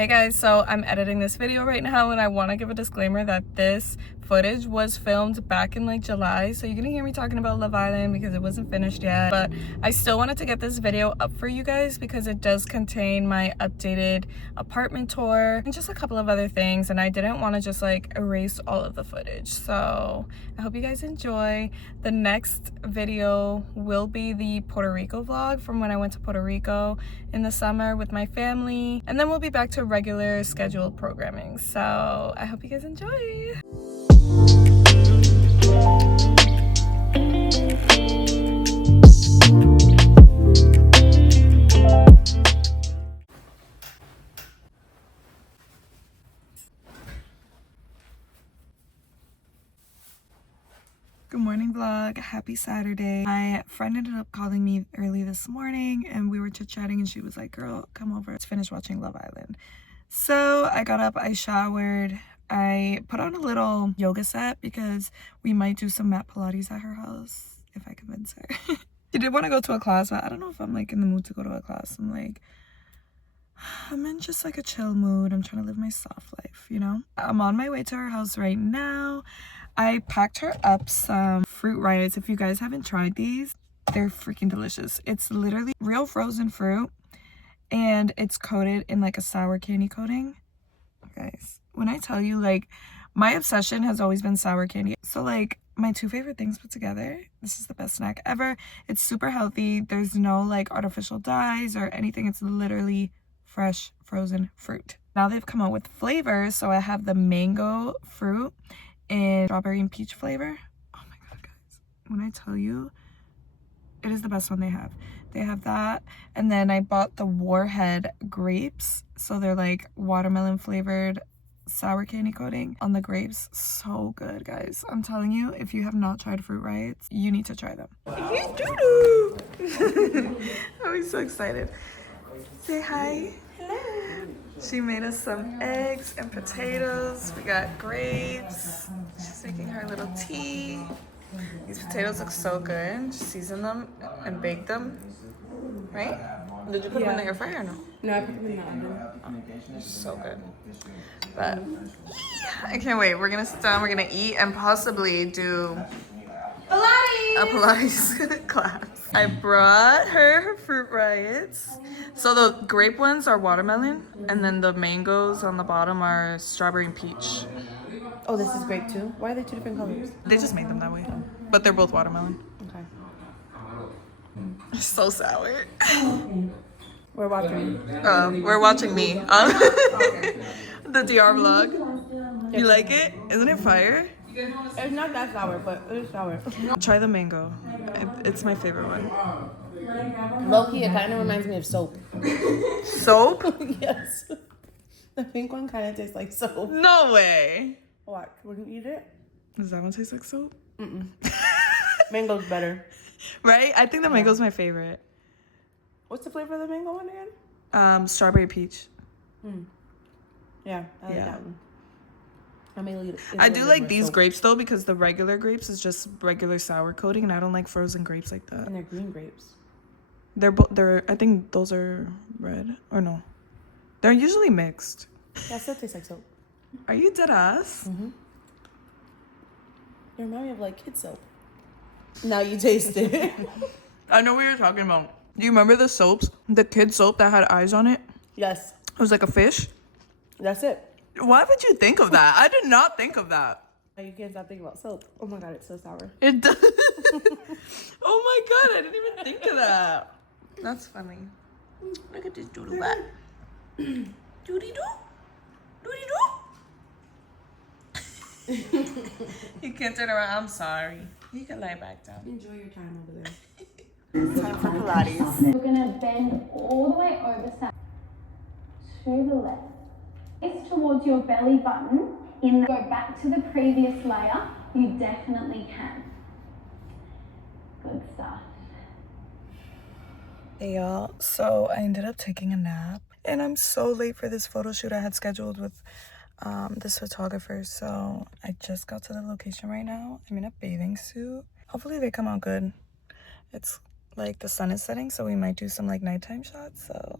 Hey guys, so I'm editing this video right now and I want to give a disclaimer that this footage was filmed back in like July, so you're gonna hear me talking about Love Island because it wasn't finished yet, but I still wanted to get this video up for you guys because it does contain my updated apartment tour and just a couple of other things, and I didn't want to just like erase all of the footage. So I hope you guys enjoy. The next video will be the Puerto Rico vlog from when I went to Puerto Rico in the summer with my family, and then we'll be back to regular scheduled programming. So I hope you guys enjoy. Good morning vlog, happy Saturday. My friend ended up calling me early this morning and we were chit-chatting and she was like, girl, come over, let's finish watching Love Island. So I got up, I showered, I put on a little yoga set because we might do some mat Pilates at her house if I convince her. She did want to go to a class, but I don't know if I'm like in the mood to go to a class. I'm in just like a chill mood. I'm trying to live my soft life, you know? I'm on my way to her house right now. I packed her up some fruit riots. If you guys haven't tried these, they're freaking delicious. It's literally real frozen fruit and it's coated in like a sour candy coating. Guys, when I tell you, like, my obsession has always been sour candy. So like my two favorite things put together, this is the best snack ever. It's super healthy. There's no like artificial dyes or anything. It's literally fresh frozen fruit. Now they've come out with flavors. So I have the mango fruit and strawberry and peach flavor. Oh my god, guys, when I tell you, it is the best one they have. They have that, and then I bought the Warhead grapes, so they're like watermelon flavored sour candy coating on the grapes. So good, guys. I'm telling you, if you have not tried Fruit Riots, you need to try them. He's doo-doo. I'm so excited. Say hi. Hello. She made us some eggs and potatoes. We got grapes. She's making her little tea. These potatoes look so good. She seasoned them and baked them, right? Did you put them in the air fryer or no? No, I put them in the oven. So good. But yeah, I can't wait. We're gonna sit down, we're gonna eat, and possibly do a Pilates class. I brought her Fruit Riots. So the grape ones are watermelon, and then the mangoes on the bottom are strawberry and peach. Oh, this is grape too? Why are they two different colors? They just made them that way, but they're both watermelon. Okay. So sour. We're watching. We're watching me. The DR vlog. You like it? Isn't it fire? It's not that sour, but it is sour. Try the mango. It's my favorite one. Low-key, it kind of reminds me of soap. Soap? Yes. The pink one kind of tastes like soap. No way. What? Wouldn't you eat it? Does that one taste like soap? Mm-mm. Mango's better. Right? I think the mango's my favorite. What's the flavor of the mango one again? Strawberry peach. Yeah, I like that one. I do like these grapes though, because the regular grapes is just regular sour coating, and I don't like frozen grapes like that. And they're green grapes. They're I think those are red, or no? They're usually mixed. Yeah, it still tastes like soap. Are you dead ass? You remind me of like kid soap. Now you taste it. I know what you're talking about. Do you remember the soaps? The kid soap that had eyes on it? Yes. It was like a fish? That's it. Why would you think of that? I did not think of that. You can't stop thinking about soap. Oh my god, it's so sour. It does. Oh my god, I didn't even think of that. That's funny. Look at this doodle bat. Doody doo? Doody doo? You can't turn around. I'm sorry. You can lie back down. Enjoy your time over there. Time for Pilates. We're going to bend all the way over side to the left. It's towards your belly button. Go back to the previous layer. You definitely can. Good stuff. Hey y'all, so I ended up taking a nap and I'm so late for this photo shoot I had scheduled with this photographer. So I just got to the location right now. I'm in a bathing suit. Hopefully they come out good. It's like the sun is setting, so we might do some like nighttime shots, so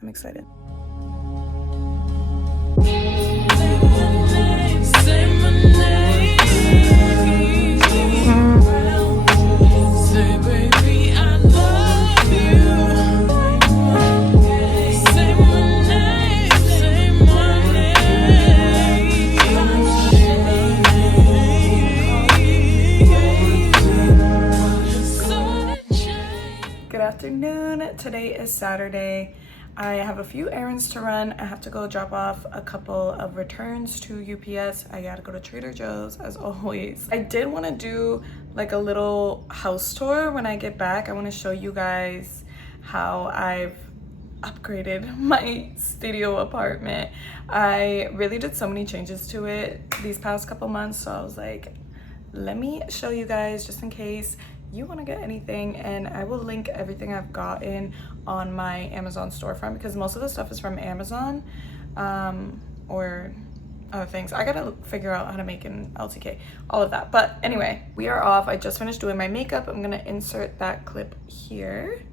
I'm excited. Today is Saturday. I have a few errands to run. I have to go drop off a couple of returns to UPS. I gotta go to Trader Joe's as always. I did want to do like a little house tour when I get back. I want to show you guys how I've upgraded my studio apartment. I really did so many changes to it these past couple months, so I was like, let me show you guys just in case you want to get anything, and I will link everything I've gotten on my Amazon storefront because most of the stuff is from Amazon or other things. I gotta figure out how to make an LTK, all of that. But anyway, we are off. I just finished doing my makeup. I'm gonna insert that clip here.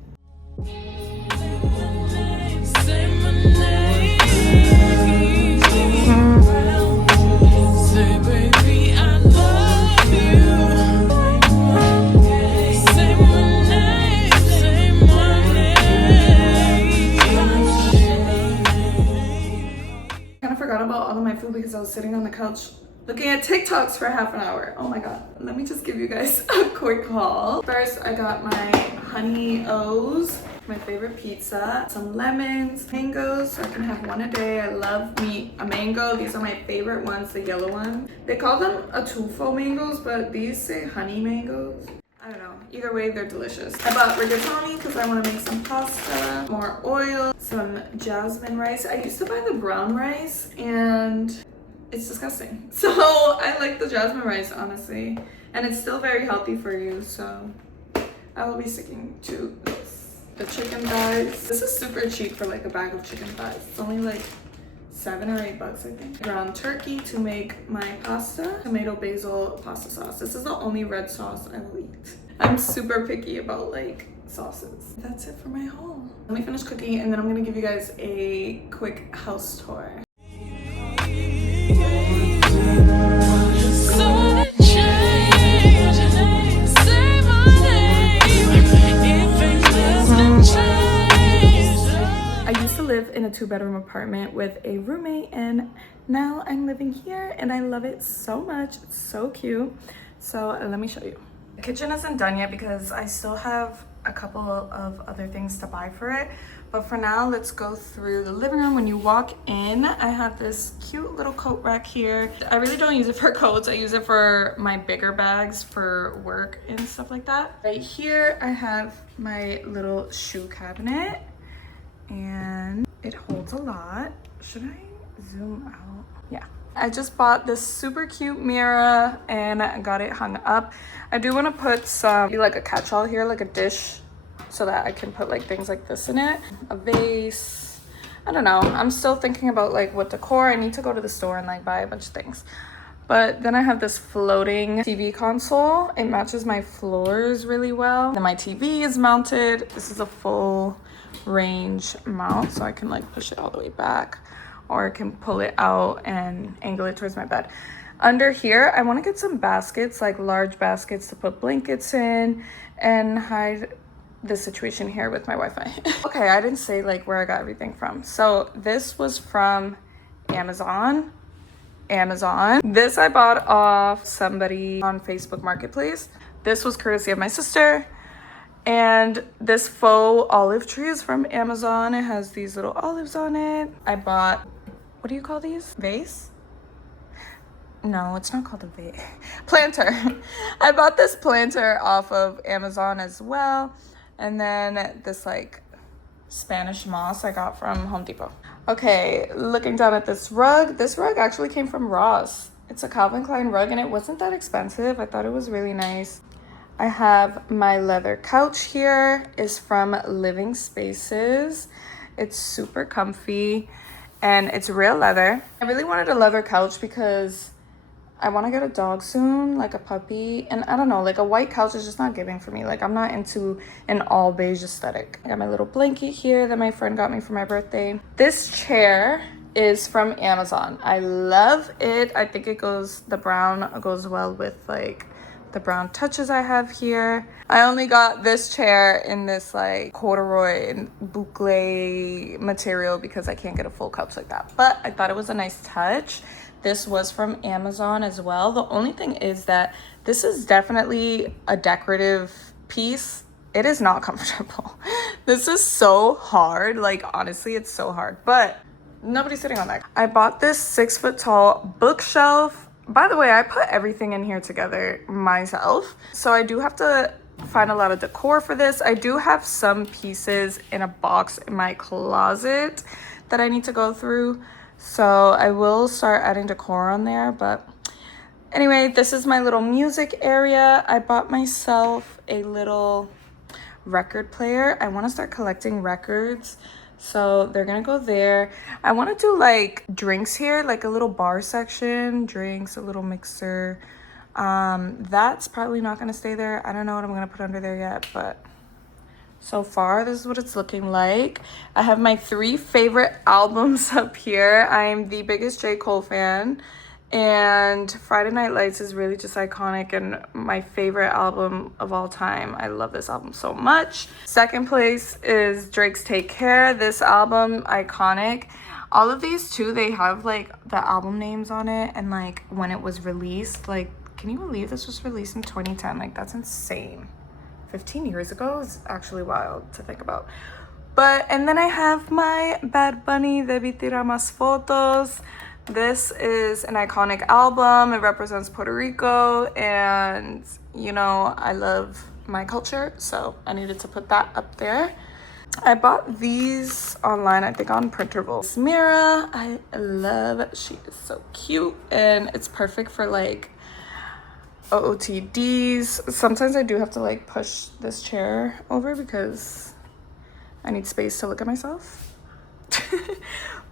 Forgot about all of my food because I was sitting on the couch looking at TikToks for half an hour. Oh my god. Let me just give you guys a quick haul. First, I got my honey O's, my favorite pizza, some lemons, mangoes, so I can have one a day. I love a mango. These are my favorite ones, the yellow ones. They call them atufo mangoes, but these say honey mangoes. I don't know. Either way, they're delicious. I bought rigatoni because I want to make some pasta, more oil, some jasmine rice. I used to buy the brown rice and it's disgusting. So I like the jasmine rice, honestly. And it's still very healthy for you, so I will be sticking to this. The chicken thighs. This is super cheap for like a bag of chicken thighs. It's only like $7 or $8, I think. Ground turkey to make my pasta. Tomato basil pasta sauce. This is the only red sauce I will eat. I'm super picky about like sauces. That's it for my haul. Let me finish cooking and then I'm gonna give you guys a quick house tour. Live in a 2-bedroom apartment with a roommate, and now I'm living here and I love it so much. It's so cute. So let me show you. The kitchen isn't done yet because I still have a couple of other things to buy for it, but for now let's go through the living room. When you walk in, I have this cute little coat rack here. I really don't use it for coats. I use it for my bigger bags for work and stuff like that. Right here I have my little shoe cabinet and it holds a lot. Should I zoom out? Yeah. I just bought this super cute mirror and I got it hung up. I do want to put some, like a catch-all here, like a dish, so that I can put like things like this in it. A vase. I don't know. I'm still thinking about like what decor. I need to go to the store and like buy a bunch of things. But then I have this floating TV console. It matches my floors really well. Then my TV is mounted. This is a full range mount, so I can like push it all the way back, or I can pull it out and angle it towards my bed. Under here, I want to get some baskets, like large baskets to put blankets in and hide the situation here with my Wi-Fi. Okay, I didn't say like where I got everything from. So this was from Amazon. This I bought off somebody on Facebook Marketplace. This was courtesy of my sister. And this faux olive tree is from Amazon. It has these little olives on it. I bought, what do you call these? Vase? No, it's not called a vase. Planter. I bought this planter off of Amazon as well. And then this like Spanish moss I got from Home Depot. Okay, looking down at this rug. This rug actually came from Ross. It's a Calvin Klein rug and it wasn't that expensive. I thought it was really nice. I have my leather couch here. Is from Living Spaces. It's super comfy and it's real leather. I really wanted a leather couch because I want to get a dog soon, like a puppy. And I don't know, like a white couch is just not giving for me. Like I'm not into an all beige aesthetic. I got my little blanket here that my friend got me for my birthday. This chair is from Amazon. I love it. I think it goes, the brown goes well with like the brown touches I have here. I only got this chair in this like corduroy and boucle material because I can't get a full couch like that, but I thought it was a nice touch. This was from Amazon as well. The only thing is that this is definitely a decorative piece. It is not comfortable. This is so hard. Like, honestly, it's so hard. But nobody's sitting on that. I bought this 6-foot tall bookshelf. By the way, I put everything in here together myself. So I do have to find a lot of decor for this. I do have some pieces in a box in my closet that I need to go through. So I will start adding decor on there. But anyway, this is my little music area. I bought myself a little record player. I want to start collecting records, so they're gonna go there. I want to do like drinks here, like a little bar section, drinks, a little mixer. That's probably not gonna stay there. I don't know what I'm gonna put under there yet, but so far this is what it's looking like. I have my 3 favorite albums up here. I'm the biggest J. Cole fan, and Friday Night Lights is really just iconic and my favorite album of all time. I love this album so much. Second place is Drake's Take Care. This album, iconic. All of these too, they have like the album names on it and like when it was released. Like, can you believe this was released in 2010? Like, that's insane. 15 years ago is actually wild to think about. But, and then I have my Bad Bunny Debí Tirar Más Fotos. This is an iconic album. It represents Puerto Rico, and you know, I love my culture, so I needed to put that up there. I bought these online, I think on Printerville. This mirror, I love. She is so cute, and it's perfect for like OOTDs. Sometimes I do have to like push this chair over because I need space to look at myself.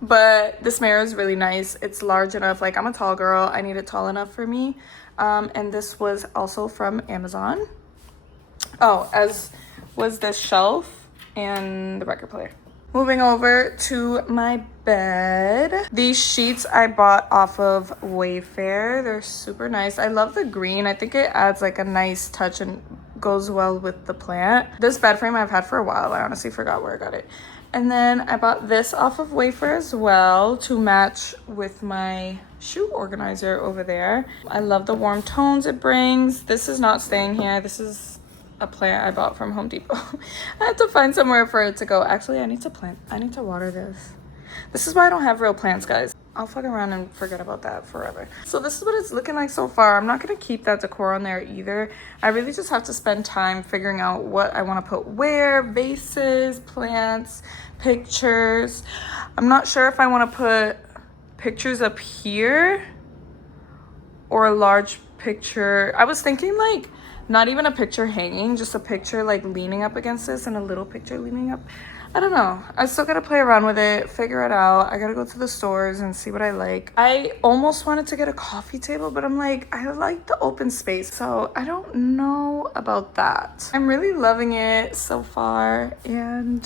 But this mirror is really nice. It's large enough. Like, I'm a tall girl, I need it tall enough for me. And this was also from Amazon. Oh, as was this shelf and the record player. Moving over to my bed. These sheets I bought off of Wayfair. They're super nice. I love the green. I think it adds like a nice touch and goes well with the plant. This bed frame I've had for a while. I honestly forgot where I got it. And then I bought this off of Wayfair as well to match with my shoe organizer over there. I love the warm tones it brings. This is not staying here. This is a plant I bought from Home Depot. I have to find somewhere for it to go. Actually, I need to water this. This is why I don't have real plants, guys. I'll fuck around and forget about that forever. So this is what it's looking like so far. I'm not gonna keep that decor on there either. I really just have to spend time figuring out what I want to put where. Vases, plants, pictures. I'm not sure if I want to put pictures up here or a large picture. I was thinking like not even a picture hanging, just a picture like leaning up against this and a little picture leaning up. I don't know. I still gotta play around with it, figure it out. I gotta go to the stores and see what I like. I almost wanted to get a coffee table, but I'm like, I like the open space, so I don't know about that. I'm really loving it so far, and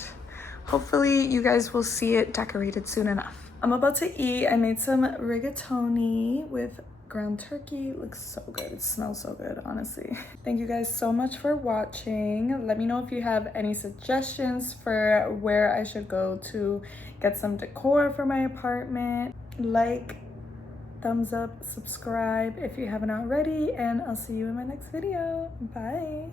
hopefully you guys will see it decorated soon enough. I'm about to eat. I made some rigatoni with ground turkey. It looks so good. It smells so good, honestly. Thank you guys so much for watching. Let me know if you have any suggestions for where I should go to get some decor for my apartment. Like, thumbs up, subscribe if you haven't already, and I'll see you in my next video. Bye.